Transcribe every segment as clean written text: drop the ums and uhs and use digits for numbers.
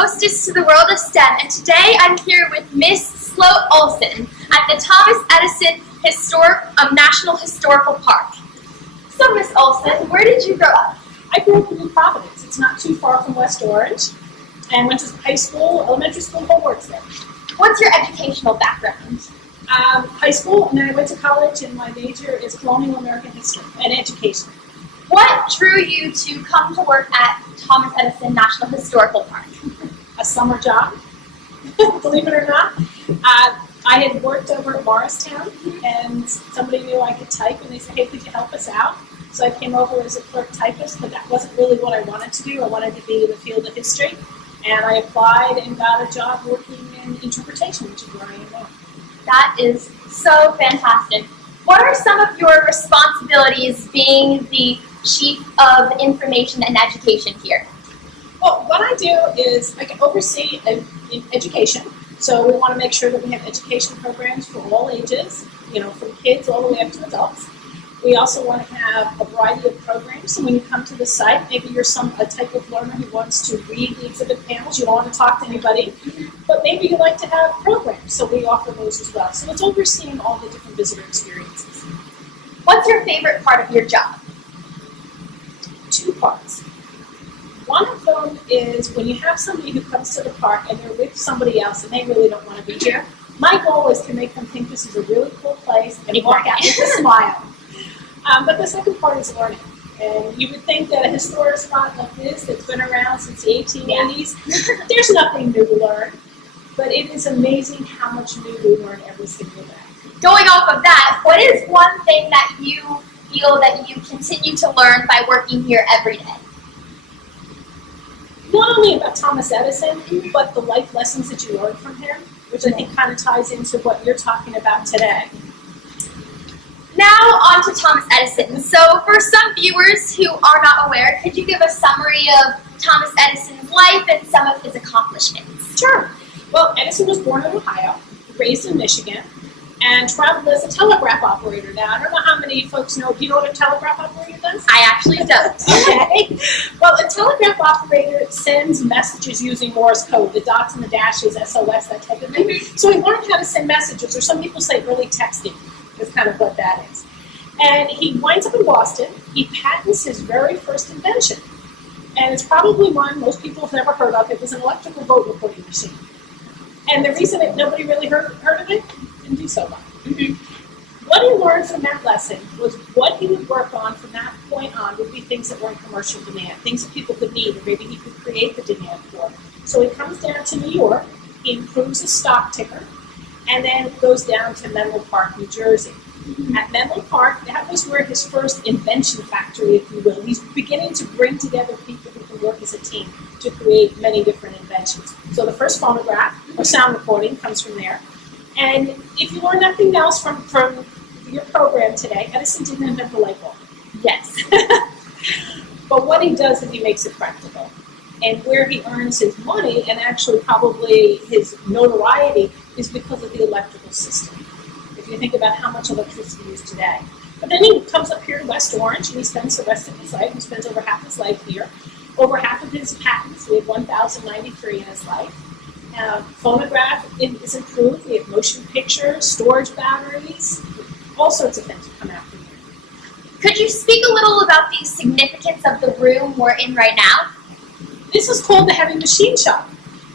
hostess to the world of STEM, and today I'm here with Miss Sloat Olson at the Thomas Edison National Historical Park. So, Miss Olson, where did you grow up? I grew up in New Providence. It's not too far from West Orange, and went to high school, elementary school, whole works there. What's your educational background? High school, and then I went to college, and my major is colonial American history and education. What drew you to come to work at Thomas Edison National Historical Park? A summer job, believe it or not. I had worked over at Morristown, and somebody knew I could type, and they said, hey, could you help us out? So I came over as a clerk typist, but that wasn't really what I wanted to do. I wanted to be in the field of history, and I applied and got a job working in interpretation, which is where I am now. That is so fantastic. What are some of your responsibilities being the Chief of Information and Education here? Well, what I do is I can oversee education. So we want to make sure that we have education programs for all ages, from kids all the way up to adults. We also want to have a variety of programs. So when you come to the site, maybe you're a type of learner who wants to read the exhibit panels. You don't want to talk to anybody, but maybe you like to have programs. So we offer those as well. So it's overseeing all the different visitor experiences. What's your favorite part of your job? Two parts. One of them is when you have somebody who comes to the park and they're with somebody else and they really don't want to be here. My goal is to make them think this is a really cool place and walk out with a smile. But the second part is learning. And you would think that a historic spot like this that's been around since the 1880s, there's nothing new to learn. But it is amazing how much new we learn every single day. Going off of that, what is one thing that you feel that you continue to learn by working here every day? Not only about Thomas Edison, but the life lessons that you learn from him, which I think kind of ties into what you're talking about today. Now on to Thomas Edison. So for some viewers who are not aware, could you give a summary of Thomas Edison's life and some of his accomplishments? Sure. Well, Edison was born in Ohio, raised in Michigan, and traveled as a telegraph operator. Now, I don't know how many folks know. Do you know what a telegraph operator does? I actually don't. Okay. Well, a telegraph operator sends messages using Morse code, the dots and the dashes, SOS, that type of thing. Mm-hmm. So he learned how to send messages, or some people say early texting is kind of what that is. And he winds up in Boston. He patents his very first invention. And it's probably one most people have never heard of. It was an electrical vote recording machine. And the reason that nobody really heard of it, didn't do so well. Mm-hmm. What he learned from that lesson was what he would work on from that point on would be things that were in commercial demand, things that people could need, or maybe he could create the demand for. So he comes down to New York, he improves his stock ticker, and then goes down to Menlo Park, New Jersey. Mm-hmm. At Menlo Park, that was where his first invention factory, if you will. He's beginning to bring together people who can work as a team to create many different inventions. So the first phonograph, or sound recording, comes from there. And if you learn nothing else from your program today, Edison didn't invent the light bulb. Yes. But what he does is he makes it practical. And where he earns his money, and actually probably his notoriety, is because of the electrical system. If you think about how much electricity is used today. But then he comes up here to West Orange, and he spends the rest of his life, he spends over half his life here. Over half of his patents, we have 1,093 in his life. Phonograph is improved. We have motion pictures, storage batteries, all sorts of things come out from here. Could you speak a little about the significance of the room we're in right now? This is called the heavy machine shop.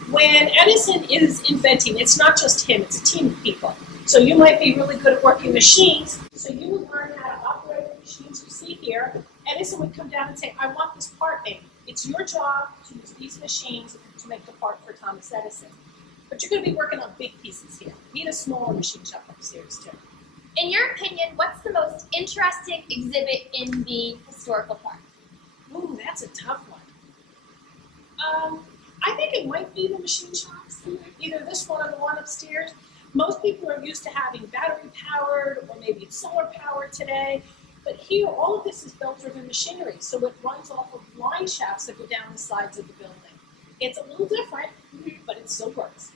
When Edison is inventing, it's not just him, it's a team of people. So you might be really good at working machines, so you would learn how to operate the machines you see here. Edison would come down and say, I want this part made. It's your job to use these machines to make the part for Thomas Edison. But you're going to be working on big pieces here. We need a smaller machine shop upstairs too. In your opinion, what's the most interesting exhibit in the historical park? Ooh, that's a tough one. I think it might be the machine shops, either this one or the one upstairs. Most people are used to having battery powered or maybe solar powered today. But here, all of this is belt-driven machinery, so it runs off of line shafts that go down the sides of the building. It's a little different, but it still works.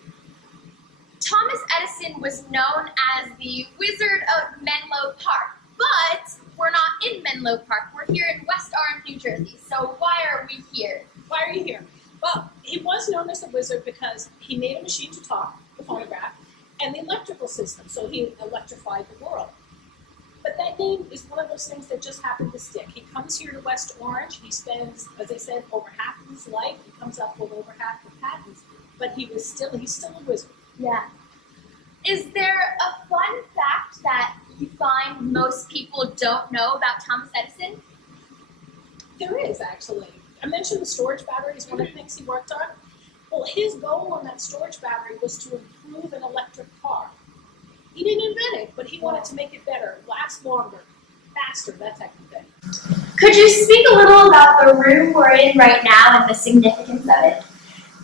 Thomas Edison was known as the Wizard of Menlo Park, but we're not in Menlo Park. We're here in West Orange, New Jersey. So why are we here? Why are you here? Well, he was known as the wizard because he made a machine to talk, the phonograph, and the electrical system, so he electrified the world. But that name is one of those things that just happened to stick. He comes here to West Orange, he spends, as I said, over half of his life, he comes up with over half the patents, but he's still a wizard. Yeah. Is there a fun fact that you find most people don't know about Thomas Edison? There is, actually. I mentioned the storage battery is one of the things he worked on. Well, his goal on that storage battery was to improve an electric car. He didn't invent it, but he wanted to make it better, last longer, faster, that type of thing. Could you speak a little about the room we're in right now and the significance of it?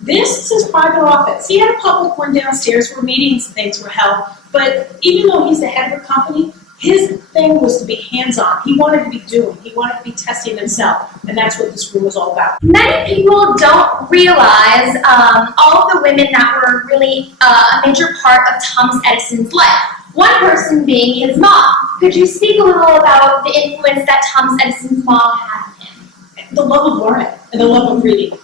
This is his private office. He had a public one downstairs where meetings and things were held, but even though he's the head of the company, his thing was to be hands-on. He wanted to be doing. He wanted to be testing himself, and that's what this room was all about. Many people don't realize all of the women that were really a major part of Thomas Edison's life. One person being his mom. Could you speak a little about the influence that Thomas Edison's mom had on him? The love of learning and the love of reading.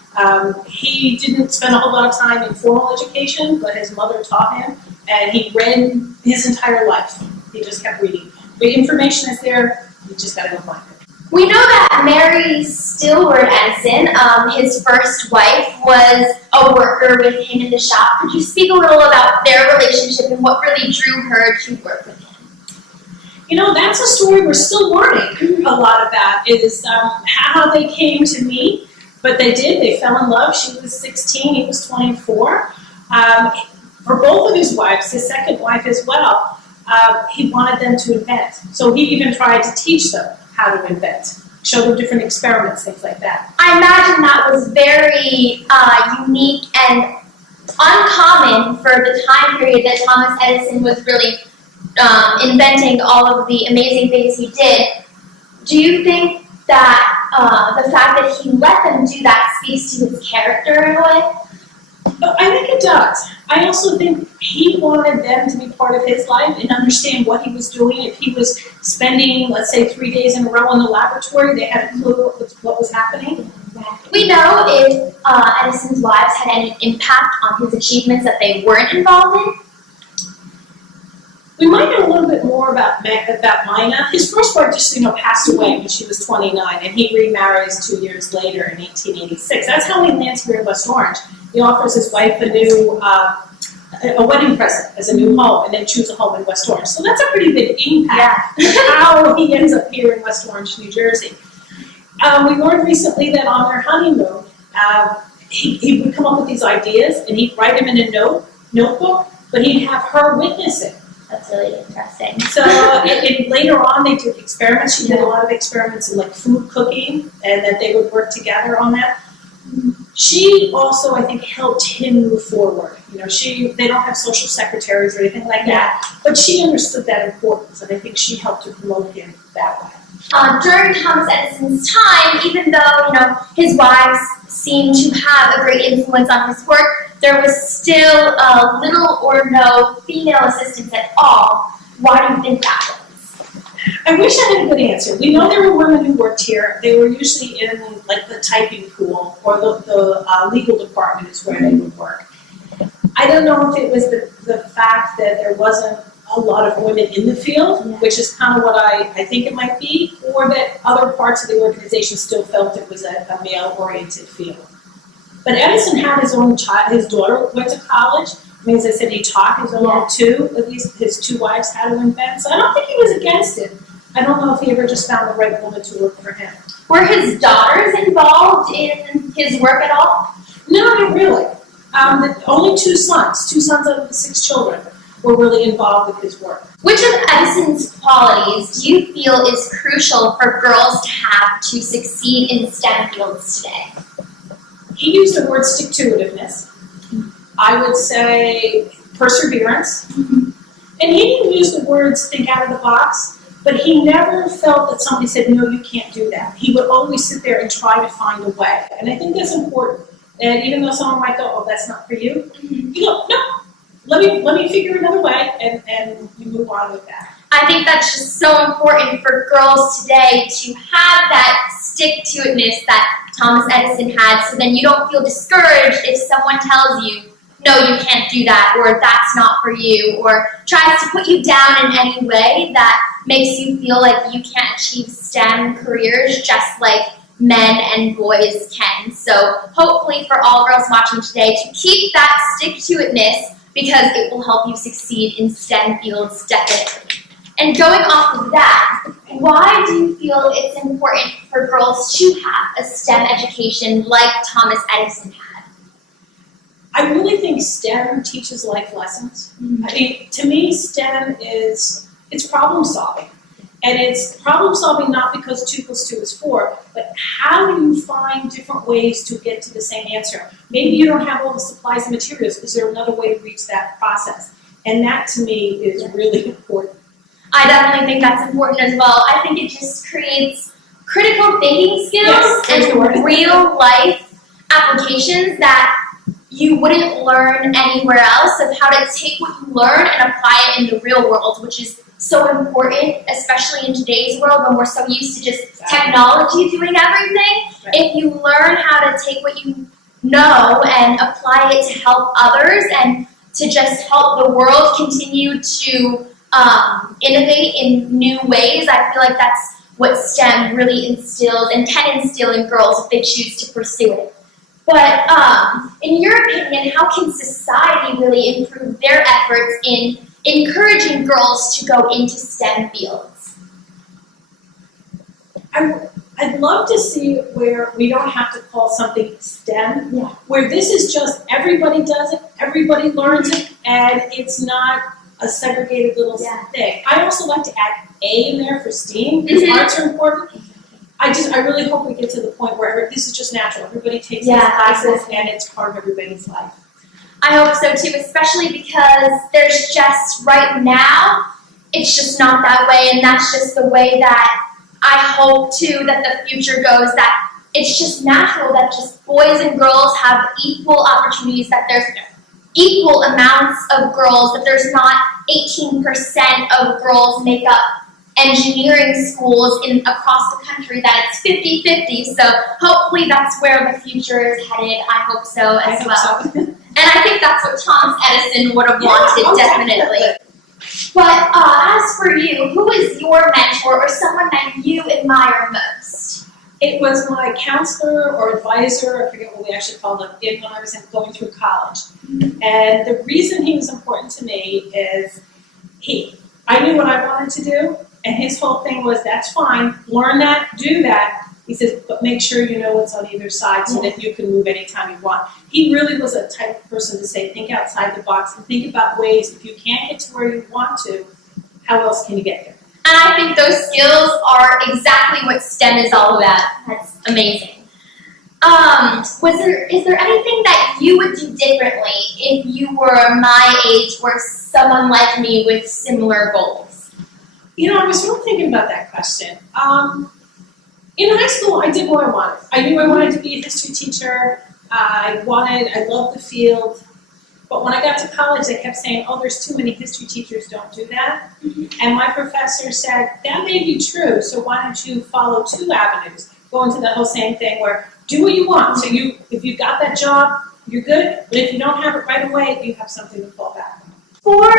He didn't spend a whole lot of time in formal education, but his mother taught him, and he read his entire life. He just kept reading. The information is there, you just gotta go find it. We know that Mary Stillward Edison, his first wife, was a worker with him in the shop. Could you speak a little about their relationship and what really drew her to work with him? You know, that's a story we're still learning a lot about, is how they came to meet. But they did, they fell in love. She was 16, he was 24. For both of his wives, his second wife as well, he wanted them to invent. So he even tried to teach them how to invent, show them different experiments, things like that. I imagine that was very unique and uncommon for the time period that Thomas Edison was really inventing all of the amazing things he did. Do you think that the fact that he let them do that speaks to his character in a way? I think it does. I also think he wanted them to be part of his life and understand what he was doing. If he was spending, let's say, 3 days in a row in the laboratory, they had a clue what was happening. We know if Edison's wives had any impact on his achievements that they weren't involved in. We might know a little bit more about Mina. His first wife just, passed away when she was 29, and he remarries 2 years later in 1886. That's how he lands here in West Orange. He offers his wife a wedding present as a new home, and then choose a home in West Orange. So that's a pretty big impact of how he ends up here in West Orange, New Jersey. We learned recently that on their honeymoon, he would come up with these ideas, and he'd write them in a notebook, but he'd have her witness it. That's really interesting. So later on, they did experiments. She did a lot of experiments in food cooking, and that they would work together on that. She also, I think, helped him move forward. They don't have social secretaries or anything like that, but she understood that importance, and I think she helped to promote him that way. During Thomas Edison's time, even though his wives seemed to have a great influence on his work, there was still little or no female assistance at all. Why do you think that was? I wish I had a good answer. We know there were women who worked here. They were usually in the typing pool or the legal department is where they would work. I don't know if it was the fact that there wasn't a lot of women in the field, which is kind of what I think it might be, or that other parts of the organization still felt it was a male-oriented field. But Edison had his own child. His daughter went to college. I mean, as I said, he taught his own two. At least his two wives had to invent. So I don't think he was against it. I don't know if he ever just found the right woman to work for him. Were his daughters involved in his work at all? No, not really. Only two sons out of the 6 children were really involved with his work. Which of Edison's qualities do you feel is crucial for girls to have to succeed in STEM fields today? He used the word stick-to-itiveness. I would say perseverance. And he didn't use the words think out of the box, but he never felt that somebody said, no, you can't do that. He would always sit there and try to find a way. And I think that's important. And even though someone might go, oh, that's not for you, you go, no, let me figure another way, and you move on with that. I think that's just so important for girls today to have that stick-to-itness that Thomas Edison had, so then you don't feel discouraged if someone tells you, no, you can't do that, or that's not for you, or tries to put you down in any way that makes you feel like you can't achieve STEM careers just like men and boys can. So hopefully for all girls watching today, to keep that stick-to-itness, because it will help you succeed in STEM fields definitely. And going off of that, why do you feel it's important for girls to have a STEM education like Thomas Edison had? I really think STEM teaches life lessons. Mm-hmm. I mean, to me, STEM it's problem solving. And it's problem solving not because 2 + 2 is 4, but how do you find different ways to get to the same answer? Maybe you don't have all the supplies and materials. Is there another way to reach that process? And that, to me, is really important. I definitely think that's important as well. I think it just creates critical thinking skills and real life applications that you wouldn't learn anywhere else, of how to take what you learn and apply it in the real world, which is so important, especially in today's world when we're so used to just technology doing everything. Right. If you learn how to take what you know and apply it to help others and to just help the world continue to innovate in new ways, I feel like that's what STEM really instills and can instill in girls if they choose to pursue it. But in your opinion, how can society really improve their efforts in encouraging girls to go into STEM fields? I'd love to see where we don't have to call something STEM, where this is just everybody does it, everybody learns it, and it's not a segregated little thing. I also like to add A in there for STEAM, because arts are important. I really hope we get to the point where this is just natural. Everybody takes these classes and it's part of everybody's life. I hope so too, especially because there's just, right now, it's just not that way, and that's just the way that I hope too that the future goes, that it's just natural that just boys and girls have equal opportunities, that there's equal amounts of girls, that there's not 18% of girls make up engineering schools across the country, that it's 50-50. So hopefully that's where the future is headed. I hope so as well. And I think that's what Thomas Edison would have wanted, definitely. But as for you, who is your mentor or someone that you admire most? It was my counselor or advisor, I forget what we actually called him, when I was going through college. And the reason he was important to me is I knew what I wanted to do, and his whole thing was, that's fine, learn that, do that. He says, but make sure you know what's on either side so that you can move anytime you want. He really was a type of person to say, think outside the box and think about ways, if you can't get to where you want to, how else can you get there? And I think those skills are exactly what STEM is all about. That's amazing. Is there anything that you would do differently if you were my age or someone like me with similar goals? You know, I was really thinking about that question. In high school, I did what I wanted. I knew I wanted to be a history teacher. I loved the field. But when I got to college, they kept saying, oh, there's too many history teachers, don't do that. And my professor said, that may be true, so why don't you follow 2 avenues? Go into that whole same thing where do what you want. So if you got that job, you're good. But if you don't have it right away, you have something to fall back on. For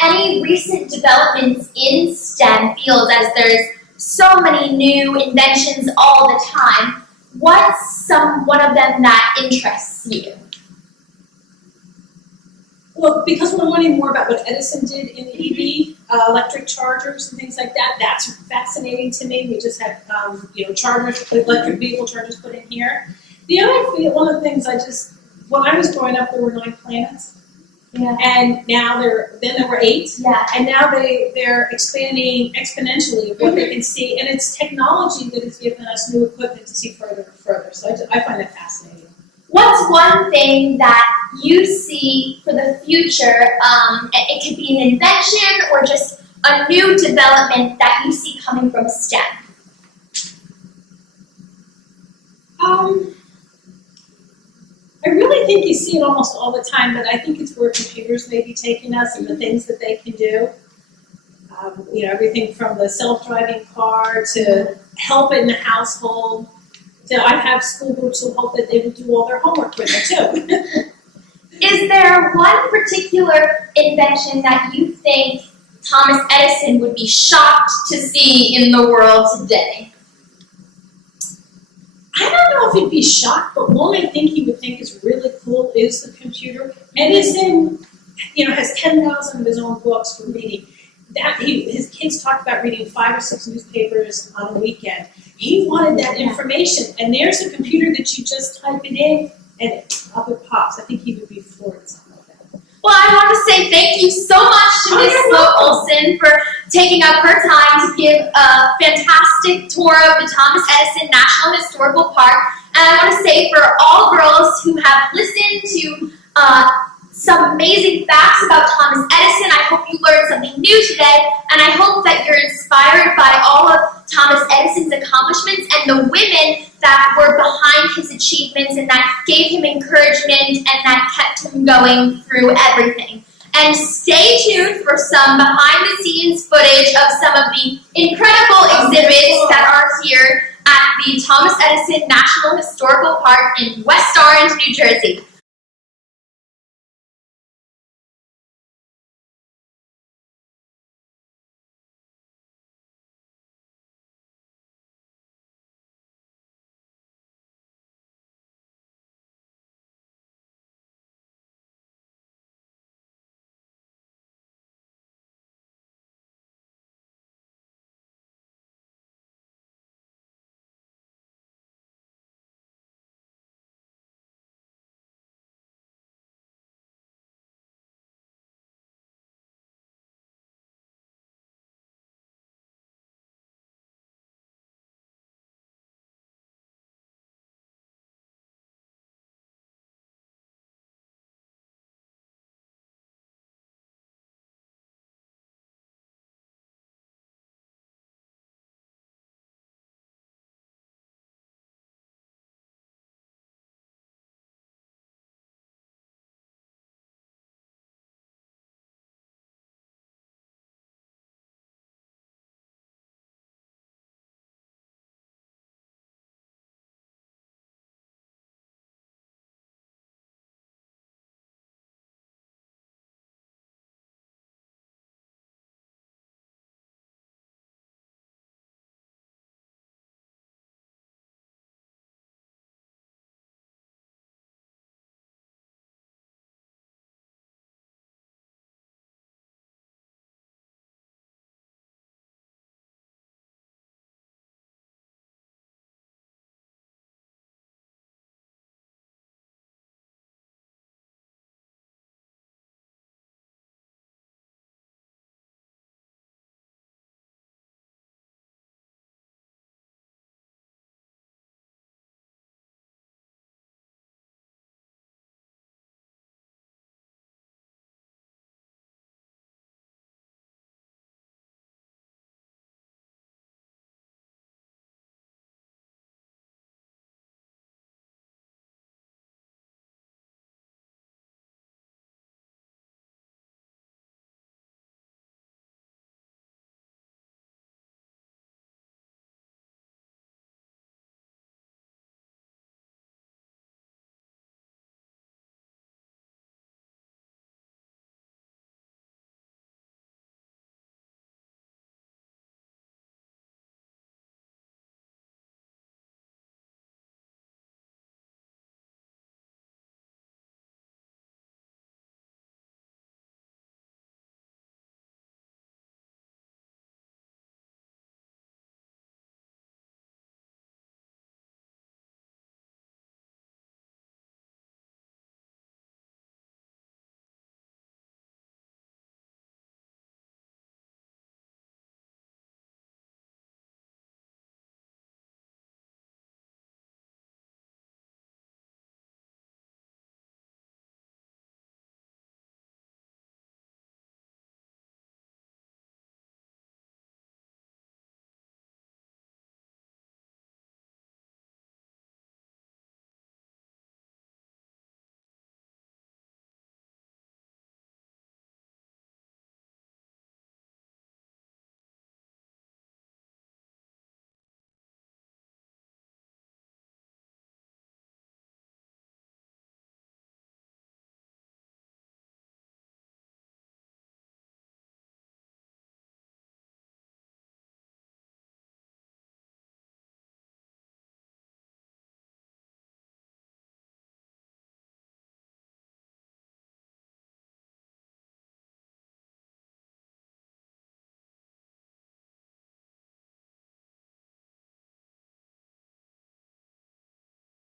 any recent developments in STEM fields, as there's so many new inventions all the time, what's one of them that interests you? Well, because we're learning more about what Edison did in the EV, electric chargers and things like that, that's fascinating to me. We just had, chargers, electric vehicle chargers put in here. The other, one of the things when I was growing up, there were 9 planets. Yeah. And now there were 8. Yeah. And now they're expanding exponentially of what they can see. And it's technology that has given us new equipment to see further and further. So I find that fascinating. What's one thing that you see for the future? It could be an invention or just a new development that you see coming from STEM. I really think you see it almost all the time, but I think it's where computers may be taking us and the things that they can do. Everything from the self-driving car to help in the household. So I have school groups who hope that they would do all their homework with it too. Is there one particular invention that you think Thomas Edison would be shocked to see in the world today? I don't know if he'd be shocked, but one I think he would think is really cool is the computer. Edison, has 10,000 of his own books for reading. His kids talked about reading 5 or 6 newspapers on a weekend. He wanted that information, and there's a computer that you just type it in, and up it pops. I think he would be floored at something like that. Well, I want to say thank you so much to Ms. Sloat Olson for taking up her time to give a fantastic tour of the Thomas Edison National Historical Park. And I want to say for all girls who have listened to some amazing facts about Thomas Edison, I hope you learned something new today, and I hope that you're inspired by all of Thomas Edison's accomplishments and the women that were behind his achievements and that gave him encouragement and that kept him going through everything. And stay tuned for some behind-the-scenes footage of some of the incredible exhibits that are here at the Thomas Edison National Historical Park in West Orange, New Jersey.